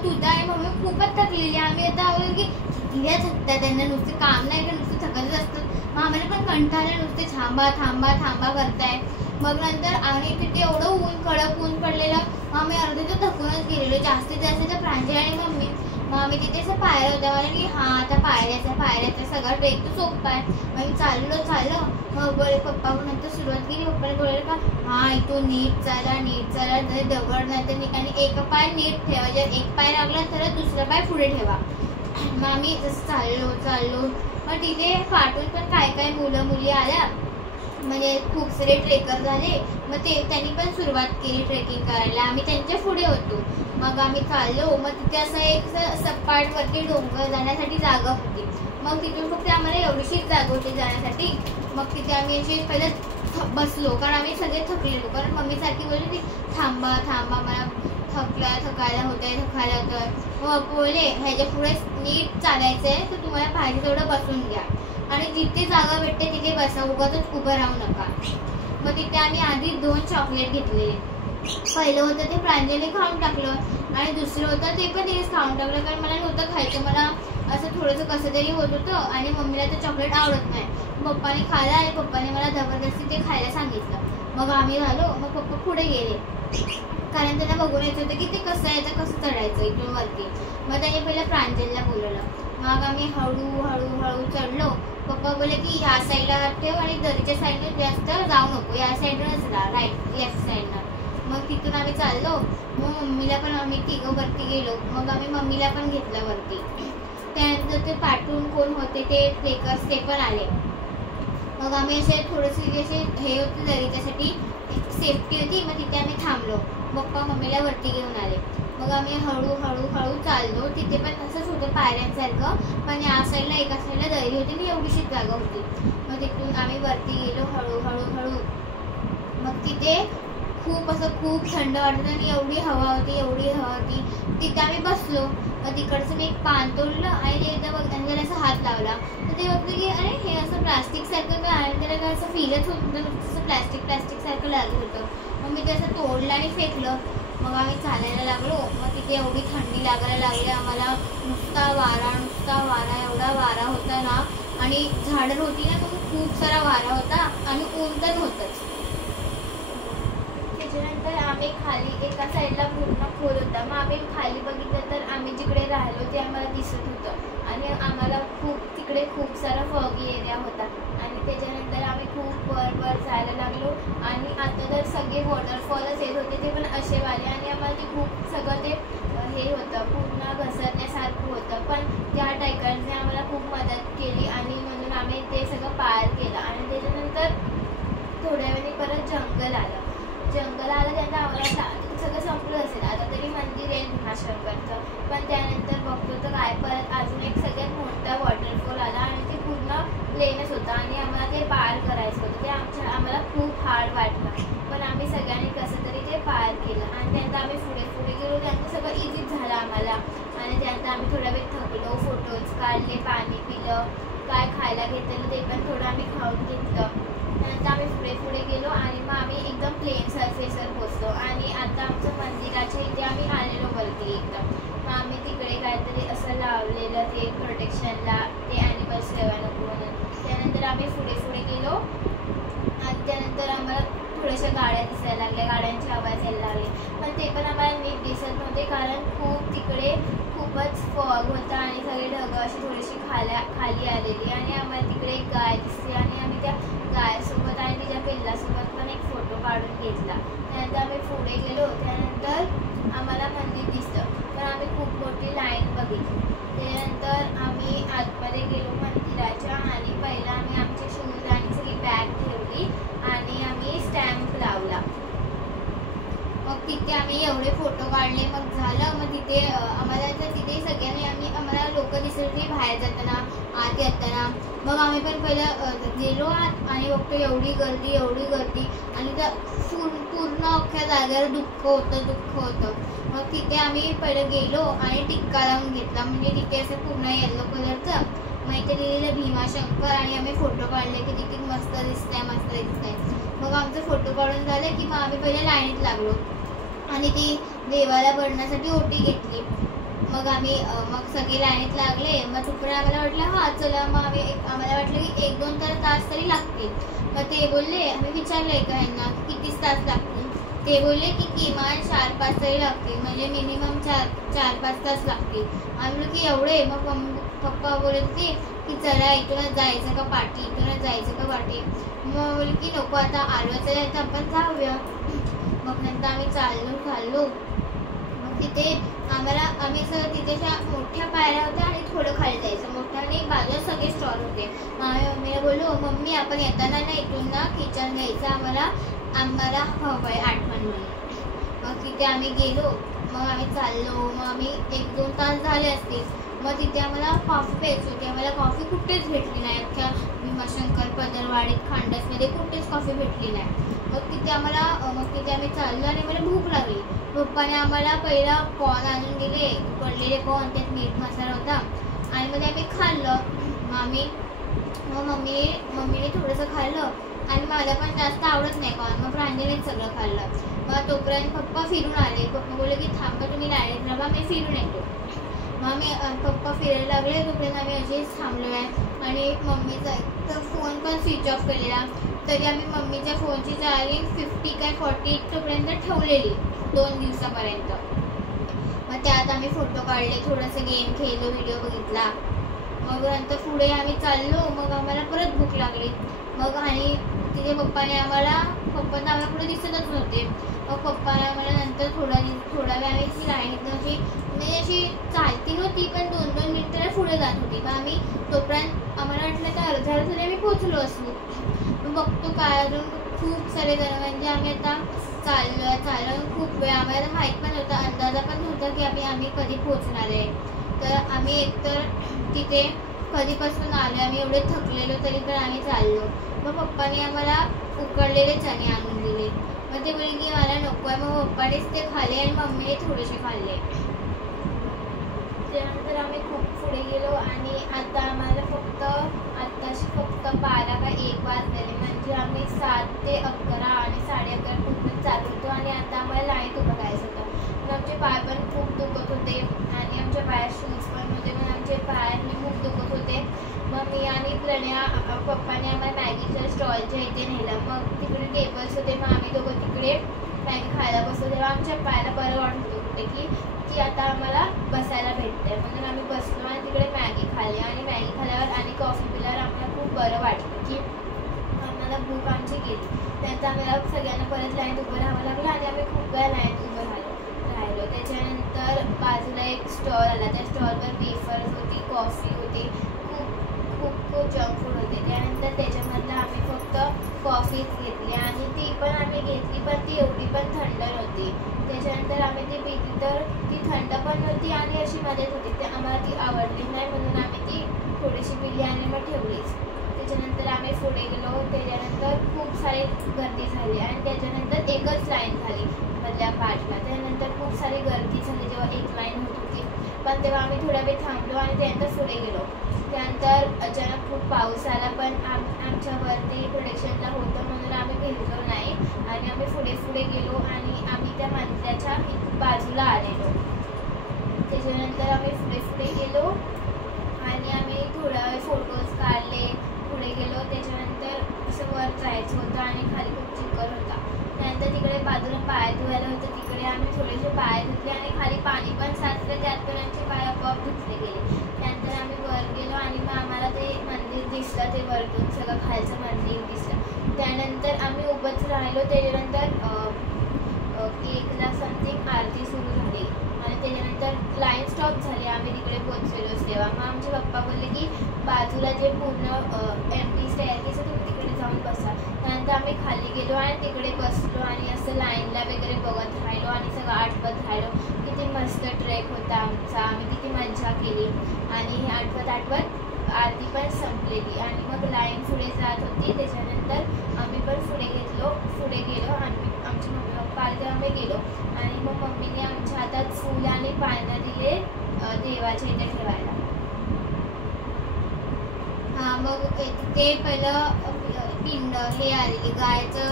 मग तुझा आणि मम्मी खूपच थकलेली. आम्ही आता आवडलं की किती थकतात, त्यांना नुसते काम नाही का नुसते थकतच असतात. मग आम्हाला पण कंटाळले, नुसते थांबा थांबा थांबा करताय. मग नंतर आणि तिथे एवढं ऊन, कडक ऊन पडलेलं. मग आम्ही अर्धे तर थकूनच गेलेलो. जास्तीत जास्त तर प्रांजल आणि मम्मी. मग आम्ही तिथे असं पायऱ्या होत्या, मला की हा आता पायऱ्याचा सगळा ट्रेक तर सोपा आहे. मग मी चाललो. मग बोले पप्पा नंतर सुरुवात केली. पप्पाने बोलले का हा इथून नीट चाला दगड नंतर आणि एक पाय नीट ठेवा, जर एक पाय लागला तर दुसरा पाय पुढे ठेवा. मग आम्ही जसं चाललो. मग तिथे पाठून पण काय मुलं मुली आल्या, म्हणजे खूप सारे ट्रेकर झाले. मग त्यांनी पण सुरुवात केली ट्रेकिंग करायला. आम्ही त्यांच्या पुढे होतो. मग आम्ही चाललो. मग तिथे असं एक सपाटवरती डोंगर जाण्यासाठी जागा होती. मग तिथून फक्त आम्हाला एवढीशीच जागा होती जाण्यासाठी. मग तिथे आम्ही अशी पहिले बसलो, कारण आम्ही सगळे थकलेलो. कारण मम्मी सारखी बोलली की थांबा मला थकायला होतं. मग बोलले ह्याच्या पुढे नीट चालायचंय, तर तुम्हाला पाहिजे तेवढं बसून घ्या आणि जिथे जागा भेटते तिथे बसा, उगाचच उभं राहू नका. मग तिथे आम्ही आधी 2 चॉकलेट घेतलेले. पहिलं होतं ते प्रांजली खाऊन टाकलं आणि दुसरं होतं ते पण तिनेच खाऊन टाकलं, कारण मला नव्हतं खायचं. मला असं थोडंसं कसं तरी होत होतं आणि मम्मीला ते चॉकलेट आवडत नाही. पप्पाने खाल्लं आणि पप्पाने मला जबरदस्ती ते खायला सांगितलं. मग आम्ही झालो. मग पप्पा पुढे गेले, कारण त्यांना बघून यायचं होतं की ते कसं चढायचं इथून वरती. मग त्याने पहिलं प्रांजलला बोलवलं. मग आम्ही हळू चढलो. पप्पा बोलले की ह्या साईडला ठेव आणि दरीच्या साईडने जास्त जाऊ नको, या साईडनंच राईट लेफ्ट साईडनं. मग तिथून आम्ही चाललो. मग मम्मीला पण आम्ही तिघं वरती गेलो. मग आम्ही मम्मीला पण घेतलं वरती. त्यानंतर ते पाठून कोण होते ते ट्रेकर्स ते पण आले. मग आम्ही असे थोडेसे असे हे होते दरीच्यासाठी सेफ्टी होती. मग तिथे आम्ही थांबलो. पप्पा मम्मीला वरती घेऊन आले. मग आम्ही हळू चाललो. तिथे पण तसंच होतं पायऱ्यांसारखं, पण या साईडला एका साईडला दरी होती आणि एवढीशीच जागा होती. मग तिथून आम्ही वरती गेलो हळू. मग तिथे खूप थंड वाटत आणि एवढी हवा होती. तिथे आम्ही बसलो. मग तिकडचं मी एक पान तोडलं आणि एकदा बघताना असं हात लावला. तर ते बघतो की अरे हे असं प्लास्टिक सारखं काय आहे, त्याला काय असं फीलच होत होतं, तसं प्लास्टिक सारखं लागत होतं. मग मी ते असं तोडलं आणि फेकलं. मग आम्ही चालायला लागलो. मग तिथे एवढी थंडी लागायला लागली आम्हाला. नुसता वारा एवढा वारा होता ना, आणि झाडं होती ना, मग खूप सारा वारा होता आणि ऊन तर होतंच. त्याच्यानंतर आम्ही खाली एका साईडला पूर्ण खोल होता. मग आम्ही खाली बघितलं तर आम्ही जिकडे राहिलो ते आम्हाला दिसत होतं आणि आम्हाला तिकडे खूप सारा फॉगी एरिया होता. आणि त्याच्यानंतर आम्ही खूप वर जायला लागलो. आणि आता तर सगळे वॉटरफॉलच येत होते, ते पण असे वाले. आणि आम्हाला ते खूप सगळं ते हे होतं, पूर्ण घसरण्यासारखं होतं. पण त्या ट्रेकर्सने आम्हाला खूप मदत केली आणि म्हणून आम्ही ते सगळं पार केलं. आणि त्याच्यानंतर थोड्या वेळाने परत जंगल आलं. त्यानंतर आम्हाला सगळं संपलं असेल आता तरी मंदिर आहे भीमाशंकरचं. पण त्यानंतर बघतो तर काय परत अजून एक सगळ्यात मोठा वॉटरफॉल आला आणि ते पूर्ण प्लेनच होतं आणि आम्हाला ते पार करायचं होतं. ते आम्हाला खूप हार्ड वाटलं, पण आम्ही सगळ्यांनी कसं तरी ते पार केलं. आणि त्यानंतर आम्ही पुढे गेलो. त्यानंतर सगळं इझीच झालं आम्हाला. आणि त्यानंतर आम्ही थोडा वेळ थकलो, फोटोज काढले, पाणी पिलं, काय खायला घेतलेलं ते पण थोडं आम्ही खाऊन घेतलं. त्यानंतर आम्ही पुढे गेलो आणि मग आम्ही एकदम प्लेन सरफेसवर पोचलो. आणि आता आमचं मंदिराच्या इथे आम्ही आलेलो वरती एकदम. मग आम्ही तिकडे काहीतरी असं लावलेलं ते प्रोटेक्शनला, ते ॲनिमल्स ठेवा नको म्हणून. त्यानंतर आम्ही पुढे गेलो आणि त्यानंतर आम्हाला थोड्याशा गाड्या दिसायला लागल्या, गाड्यांचे आवाज यायला लागले. पण ते पण आम्हाला नीट दिसत नव्हते, कारण तिकडे खूपच फॉग होता आणि सगळे ढगं अशी थोडीशी खाली आलेली. आणि आम्हाला तिकडे एक गाय दिसते आणि आम्ही त्या गायसोबत आणि तिच्या पिल्लासोबत पण एक फोटो काढून घेतला. त्यानंतर आम्ही पुढे गेलो. त्यानंतर आम्हाला मंदिर दिसतं, पण आम्ही खूप मोठी लाईन बघितली. त्यानंतर आम्ही आतमध्ये गेलो मंदिराच्या आणि पहिला आम्ही आमचे शूज आणि सगळी बॅग ठेवली आणि आम्ही स्टॅम्प लावला. मग तिथे आम्ही एवढे फोटो काढले. मग झालं. मग तिथे तिथे सगळ्यांनी आम्हाला लोक दिसले होते बाहेर जाताना, आत येताना. मग आम्ही पण पहिलं गेलो आत आणि बघतो एवढी गर्दी आणि त्या पूर्ण अख्ख्या जागेवर दुःख होतं. मग तिथे आम्ही पहिलं गेलो आणि टिक्का लावून घेतला, म्हणजे तिथे असं पूर्ण येल्लो कलरचं मग इथे लिहिलेलं भीमाशंकर. आणि आम्ही फोटो काढले की तिथे मस्त दिसतंय. मग आमचं फोटो काढून झालं की मग आम्ही पहिल्या लाईनीत लागलो आणि ती देवाला भरण्यासाठी ओटी घेतली. मग आम्ही मग सगळे लाईनीत लागले. मग तोपर्यंत आम्हाला वाटलं हा चला, मग आम्हाला वाटलं की 1-2 तास तरी लागतील. मग ते बोलले, आम्ही विचारलं एका ह्यांना किती तास लागतील. ते बोलले की किमान 4-5 तरी लागतील, म्हणजे मिनिमम 4-5 तास लागतील. आम्ही बोललो की एवढे. मग पप्पा बोलत होते की चला इथूनच जायचं का पाठी, इथूनच जायचं का पाठी. मग बोलले की नको, आता आलो तर आपण जाऊया. मग नंतर आम्ही चाललो. मग तिथे आम्ही असं तिथे मोठ्या पायऱ्या होत्या आणि थोडं खाली जायचं, मोठ्या आणि बाजूला सगळे स्टॉल होते. मग आम्ही मम्मीला बोललो, मम्मी आपण येताना ना इथून ना किचन घ्यायचं, आम्हाला हवं आहे आठवण म्हणून. मग तिथे आम्ही गेलो. मग आम्ही चाललो. मग आम्ही 1-2 तास झाले असतील. मग तिथे आम्हाला कॉफी प्यायची होती. आम्हाला कॉफी कुठेच भेटली नाही. अख्ख्या भीमाशंकर, पदरवाडीत, खांडसमध्ये कुठेच कॉफी भेटली नाही. मग तिथे आम्ही चाललो आणि मला भूक लागली. पप्पाने आम्हाला पहिला कॉर्न आणून दिले, उकडलेले कॉर्न, त्यात मीठ मसाला होता. आणि मग आम्ही खाल्लं. मग मम्मीने थोडंसं खाल्लं आणि मला पण जास्त आवडत नाही कॉर्न. मग प्रांजलीने सगळं खाल्लं. मग तोपर्यंत पप्पा फिरून आले. पप्पा बोलले की थांबा तुम्ही लाईनीत राहा, मी फिरून येतो. मग पप्पा फिरायला लागले. तोपर्यंत आम्ही असेच थांबलो आहे. आणि मम्मीचा फोन पण स्विच ऑफ केलेला. तरी आम्ही मम्मीच्या फोनची चार्जिंग 50 काय 40 तोपर्यंत ठेवलेली 2 दिवसापर्यंत. मग त्यात आम्ही फोटो काढले, थोडंसं गेम खेळलो, व्हिडिओ बघितला. मग नंतर पुढे आम्ही चाललो. मग आम्हाला परत भूक लागली. मग आणि तिथे पप्पांना आम्हाला पुढे दिसतच नव्हते. मग पप्पाने आम्हाला नंतर थोडा वेळ आम्ही ती लाईन अशी चालती नव्हती, पण 2-2 मिनिटाला पुढे जात होती. मग आम्ही तोपर्यंत आम्हाला वाटलं तर अर्ध्या तरी आम्ही पोचलो असलो. मग बघतो काय अजून खूप सारे जण, म्हणजे आम्ही आता चाललो खूप वेळ. आम्हाला माहीत पण नव्हता, अंदाजा पण नव्हता की आम्ही कधी पोचणार आहे. तर आम्ही एकतर तिथे कधीपासून आलो, आम्ही एवढे थकलेलो तरी पण आम्ही चाललो. मग पप्पाने आम्हाला उकडलेले चणे आणून दिले. मग ते बोलले की मला नको आहे. मग पप्पानेच ते खाल्ले आणि मम्मीने थोडेसे खाल्ले. त्यानंतर आम्ही खूप पुढे गेलो आणि आता आम्हाला आत्ताशी फक्त 12 का 1 वाजलेले, म्हणजे आम्ही 7 ते 11 आणि 11:30 पूर्ण चालू होतो. आणि आता आम्हाला लाईनीत उभं राहायचं होतं. मग आमचे पाय पण खूप दुखत होते आणि आमच्या पायात शूज पण होते, पण आमचे पायाने खूप दुखत होते. मग मी आणि प्रणया, पप्पाने आम्हाला मॅगीच्या स्टॉलच्या इथे नेलं. मग तिकडे टेबल्स होते. मग आम्ही दोघं तिकडे मॅगी खायला बसलो. तेव्हा आमच्या पायाला बरं वाटत होतं कुठे की आता आम्हाला बसायला भेटतंय. म्हणून आम्ही बसलो आणि तिकडे मॅगी खाल्ली. आणि मॅगी खाल्ल्यावर आणि कॉफी पिल्यावर आम्हाला खूप बरं वाटलं की आम्हाला भूक आमची गेली. त्यानंतर आम्हाला सगळ्यांना परत लाईनीत उभं राहावं लागलं आणि आम्ही खूप वेळा लाईनीत उभं राहिलो. त्याच्यानंतर बाजूला एक स्टॉल आला. त्या स्टॉलवर वेफर्स होती, कॉफी होती, खूप जंक फूड होते. त्यानंतर त्याच्यामधलं आम्ही फक्त कॉफीच घेतली आणि ती पण आम्ही घेतली, पण ती एवढी पण थंड नव्हती. त्याच्यानंतर आम्ही ती पिली तर ती थंड पण नव्हती आणि अशी मध्येच होती. ते आम्हाला ती आवडली नाही, म्हणून आम्ही ती थोडीशी पिली आणि मग ठेवलीच. त्याच्यानंतर आम्ही पुढे गेलो. त्याच्यानंतर खूप सारी गर्दी झाली आणि त्याच्यानंतर एकच लाईन झाली मधल्या पार्टला. त्यानंतर खूप सारी गर्दी झाली जेव्हा एक लाईन होत होती. पण तेव्हा आम्ही थोडा वेळ थांबलो आणि त्यानंतर पुढे गेलो. त्यानंतर अचानक खूप पाऊस आला, पण आमच्यावरती प्रोटेक्शनला होतं म्हणून आम्ही भिजलो नाही आणि आम्ही पुढे गेलो आणि आम्ही त्या मंदिराच्या बाजूला आलेलो. त्याच्यानंतर आम्ही पुढे गेलो आणि आम्ही थोडा वेळ फोटोज काढले. पुढे गेलो. त्याच्यानंतर असं वर जायचं होतं आणि खाली खूप चिखल होता. त्यानंतर तिकडे बाजूला पाय धुवायला होतं, तिकडे आम्ही थोडेसे पाय धुतले आणि खाली पाणी पण साचलं, त्यात पण आमचे पाय आपोआप धुतले गेले. त्यानंतर आम्ही वर गेलो आणि मग आम्हाला ते मंदिर दिसलं, ते वरतून सगळं खालचं मंदिर दिसलं. त्यानंतर आम्ही उभंच राहिलो. त्याच्यानंतर 1ला समथिंग आरती सुरू झाली आणि त्याच्यानंतर लाईन स्टॉप झाली. आम्ही तिकडे पोहोचलेलोच तेव्हा. मग आमचे पप्पा बोलले की बाजूला जे पूर्ण एम्प्टी स्टेअरकेस आहे तुम्ही तिकडे जाऊन बसा. त्यानंतर आम्ही खाली गेलो आणि तिकडे बसलो आणि असं लाईनला वगैरे बघत राहिलो आणि सगळं आठवत राहिलो. किती मस्त ट्रेक होता आमचा, आम्ही किती मजा केली. आणि आठवत आरती पण संपलेली आणि मग लाईन पुढे जात होती. त्याच्यानंतर आम्ही पण पुढे गेलो आणि आमचे मम्मी पप्पा आले तेव्हा आम्ही गेलो आणि मग मम्मीने आमच्या हातात फूल आणि पानं दिले देवाच्या इथे ठेवायला. मग तिथे पहिलं पिंड हे आलेली गायचं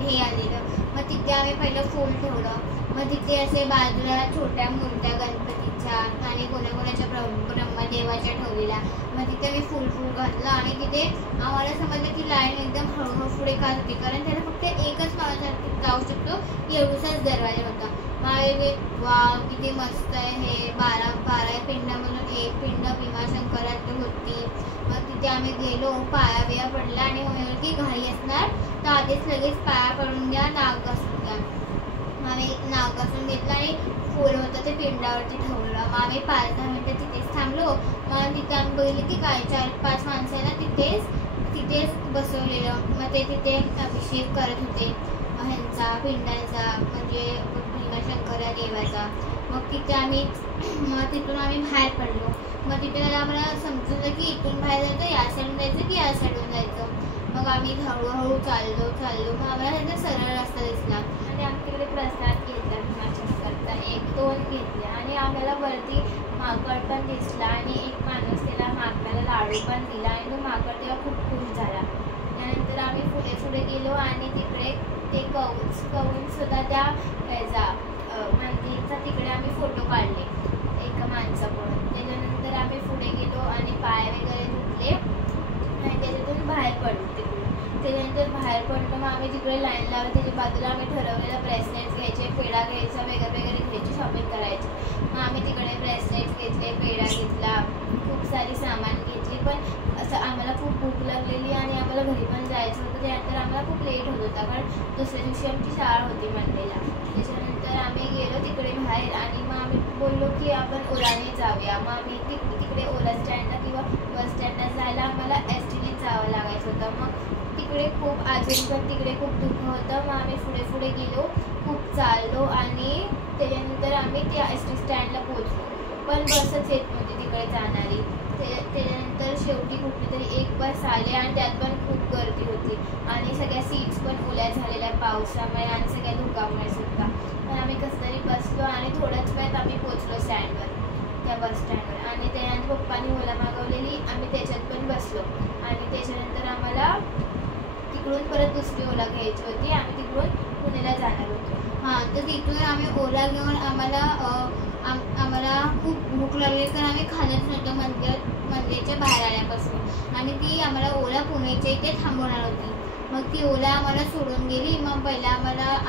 हे आलेलं. मग तिथे आम्ही पहिलं फूल ठेवलं. मग तिथे असे बाजूला छोट्या मूर्त्या गणपतीच्या आणि मग तिथे मी फुल घातलं आणि तिथे आम्हाला समजलं की लाईन एकदम हळूहळू पुढे का होती, कारण त्याला फक्त एकच माणूस जाऊ शकतो एवढाच दरवाजा होता. मग वा किती मस्त आहे हे, 12 पिंडामधून एक पिंड भीमाशंकराची होती. मग तिथे आम्ही गेलो, पाया बिया पडला आणि म्हणलं की घाई असणार तर आधीच लगेच पाया पडून द्या, नाग घासून द्या. मग आम्ही नाग घासून घेतलं आणि फूल होतं ते पिंडावरती ठेवलं. मग आम्ही 5-10 मिनिटं तिथेच थांबलो. मग तिथे आम्ही बघितलं की काय 4-5 माणसं आहे ना तिथेच बसवलेलं. मग ते तिथे अभिषेक करत होते ह्यांचा पिंडांचा, म्हणजे भीमाशंकर देवाचा. मग तिथून आम्ही बाहेर पडलो. मग तिथे आम्हाला समजलं की इथून बाहेर जायचं, या साईडून जायचं की या साईडून जायचं. मग आम्ही हळूहळू चाललो. मग आम्हाला त्यांचा सरळ रस्ता दिसला आणि आम्ही तिकडे प्रसाद घेतला भीमाशंकरचा, 1-2 घेतले आणि आम्हाला वरती माकड पण दिसला आणि एक माणूस त्याला माकडाला लाडू पण दिला आणि तो माकड तेव्हा खूप खुश झाला. त्यानंतर आम्ही पुढे गेलो आणि तिकडे ते कौन सुद्धा त्या ह्याचा मंदिरचा तिकडे आम्ही फोटो काढले एका माणसाकडून. त्याच्यानंतर आम्ही पुढे गेलो आणि पाय वगैरे धुतले आणि त्याच्यातून बाहेर पडलो तिकडून. त्याच्यानंतर बाहेर पडलो. मग आम्ही तिकडे लाईन लावली. त्याच्या बाजूला आम्ही ठरवलेलं ब्रेसलेट्स घ्यायचे, पेढा घ्यायचा, वगैरे घ्यायची, शॉपिंग करायची. मग आम्ही तिकडे ब्रेसलेट्स घेतले, पेढा घेतला, खूप सारी सामान घेतली. पण असं आम्हाला खूप भूक लागलेली आणि आम्हाला घरी पण जायचं होतं. त्यानंतर आम्हाला खूप लेट होत होता, कारण दुसऱ्या दिवशी आमची शाळा होती मंडेला. त्याच्यानंतर आम्ही गेलो तिकडे बाहेर आणि मग आम्ही बोललो की आपण ओलाने जाऊया. मग आम्ही तिकडे ओला स्टँडला किंवा बस स्टँडला जायला आम्हाला STने जावं लागायचं होतं. मग तिकडे अजून पण तिकडे खूप दुःख होतं. मग आम्ही पुढे गेलो, खूप चाललो आणि त्याच्यानंतर आम्ही त्या ST स्टँडला पोहोचलो. पण बसच येत नव्हती तिकडे जाणारी. त्याच्यानंतर शेवटी कुठली तरी एक बस आली आणि त्यात पण खूप गर्दी होती आणि सगळ्या सीट्स पण ओल्या झालेल्या पावसामुळे आणि सगळ्या धुकामुळे सुद्धा. पण आम्ही कसं तरी बसलो आणि थोड्याच वेळात आम्ही पोचलो स्टँडवर, त्या बस स्टँडवर. आणि त्यानंतर पप्पांनी ओला मागवलेली, आम्ही त्याच्यात पण बसलो आणि त्याच्यानंतर आम्हाला तिकडून परत दुसरी ओला घ्यायची होती. आम्ही तिकडून पुण्याला जाणार होतो. तर तिथून आम्ही ओला घेऊन आम्हाला खूप भूक लागली, तर आम्ही खाल्लंच नव्हतं मंदिराच्या बाहेर आल्यापासून. आणि ती आम्हाला ओला पुण्याच्या इथे थांबवणार होती. मग ती ओला आम्हाला सोडून गेली. मग पहिला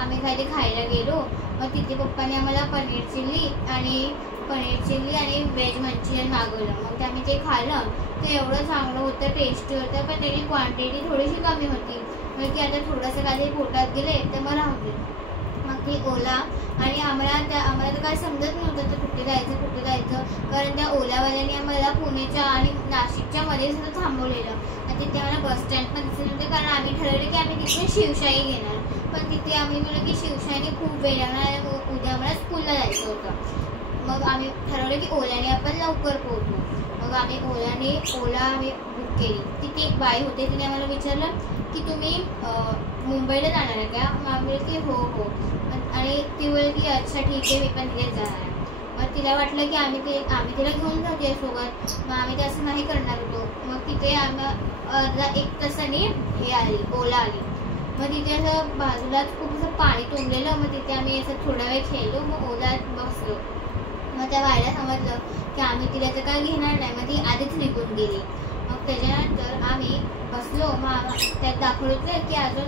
आम्ही काहीतरी खायला गेलो. मग तिथे पप्पाने आम्हाला पनीर चिल्ली आणि व्हेज मंचुरियन मागवलं. मग आम्ही ते खाल्लं. ते एवढं चांगलं होतं, टेस्टी होतं, पण त्याची क्वांटिटी थोडीशी कमी होती. म्हणजे की आता थोडंसं काहीतरी पोटात गेले तर मला राहते. मग ती ओला आणि आम्हाला तर काय समजत नव्हतं तर कुठे जायचं, कारण त्या ओलावाल्याने आम्हाला पुण्याच्या आणि नाशिकच्या मध्ये सुद्धा थांबवलेलं. आणि तिथे आम्हाला बस स्टँड पण दिसत नव्हते, कारण आम्ही ठरवलं की आम्ही तिथे शिवशाही घेणार. पण तिथे आम्ही म्हणलं की शिवशाहीने खूप वेळ लागणार आणि उद्या आम्हाला स्कूलला जायचं होतं. मग आम्ही ठरवलं की ओल्याने आपण लवकर पोहोचू. मग आम्ही ओला बुक केली. तिथे एक बाई होते, तिने आम्हाला विचारलं की तुम्ही मुंबईला जाणार आहे का? मग आम्ही की हो. आणि ती बोलली की अच्छा ठीक आहे, मी पण तिथे जाणार आहे. मग तिला वाटलं की आम्ही तिला घेऊन जाऊया सोबत. मग आम्ही ते असं नाही करणार होतो. मग तिथे अर्धा 1 तासाने ओला आली. मग तिथे असं बाजूलाच खूप असं पाणी तुंबलेलं. मग तिथे आम्ही असं थोडा वेळ खेळलो. मग ओलात बसलो. मग त्या बाईला समजलं की आम्ही तिला तर काय घेणार नाही. मग ती आधीच निघून गेली. मग त्याच्यानंतर आम्ही बसलो. मग त्यात दाखवलं की अजून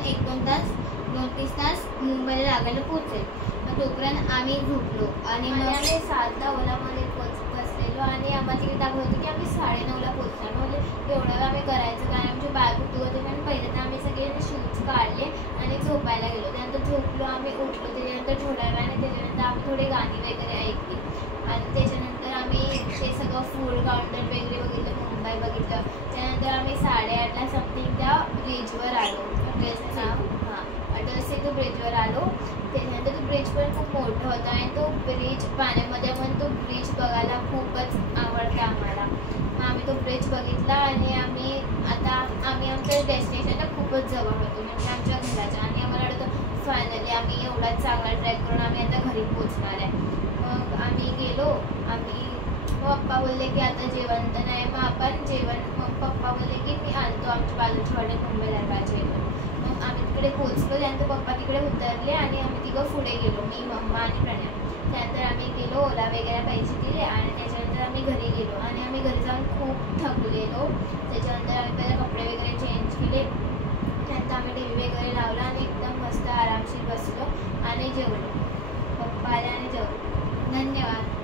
2-3 तास मुंबईला लागायला पोहोचेल. मग तोपर्यंत आम्ही झोपलो आणि मग आम्ही 7ला ओलामध्ये बसलेलो आणि आम्हाला तिकडे दाखवत होतं की आम्ही 9:30ला पोहोचणार. म्हणजे एवढं आम्ही करायचं, कारण आमची बॅग कुठे होते. आणि पहिल्यांदा आम्ही सगळे शूज काढले आणि झोपायला गेलो. त्यानंतर झोपलो, आम्ही उठलो. त्याच्यानंतर थोड्या वेळाने त्याच्यानंतर आम्ही थोडी गाणी वगैरे ऐकली आणि त्याच्यानंतर आम्ही ते सगळं फूड काउंटर वगैरे बघितलं, मुंबई बघितलं. त्यानंतर आम्ही 8:30ला समथिंग त्या ब्रिजवर आलो. अटल सेतू ब्रिजवर आलो. त्याच्यानंतर तो ब्रिज पण खूप मोठा होता आणि तो ब्रिज पाण्यामध्ये पण तो ब्रिज बघायला खूपच आवडतं आम्हाला. मग आम्ही तो ब्रिज बघितला आणि आम्ही आमच्या डेस्टिनेशनला खूपच जवळ होतो, म्हणजे आमच्या घराच्या. आणि आम्हाला वाटतं फायनली आम्ही एवढा चांगला ट्रॅक करून आम्ही आता घरी पोचणार आहे. मग आम्ही गेलो. पप्पा बोलले की आता जेवण तर नाही. मग पप्पा बोलले की मी आणतो आमच्या बाजूच्या हॉटेल मुंबईला जेवण. मग आम्ही तिकडे पोहोचलो. त्यानंतर पप्पा तिकडे उतरले आणि आम्ही तिघं पुढे गेलो, मी, मम्मा आणि प्रणय. त्यानंतर आम्ही गेलो, ओला वगैरे पैसे दिले आणि त्याच्यानंतर आम्ही घरी गेलो. आणि आम्ही घरी जाऊन खूप थकलेलो. बसलो आणि जेवलो. पप्पा आले आणि जेवलो. धन्यवाद.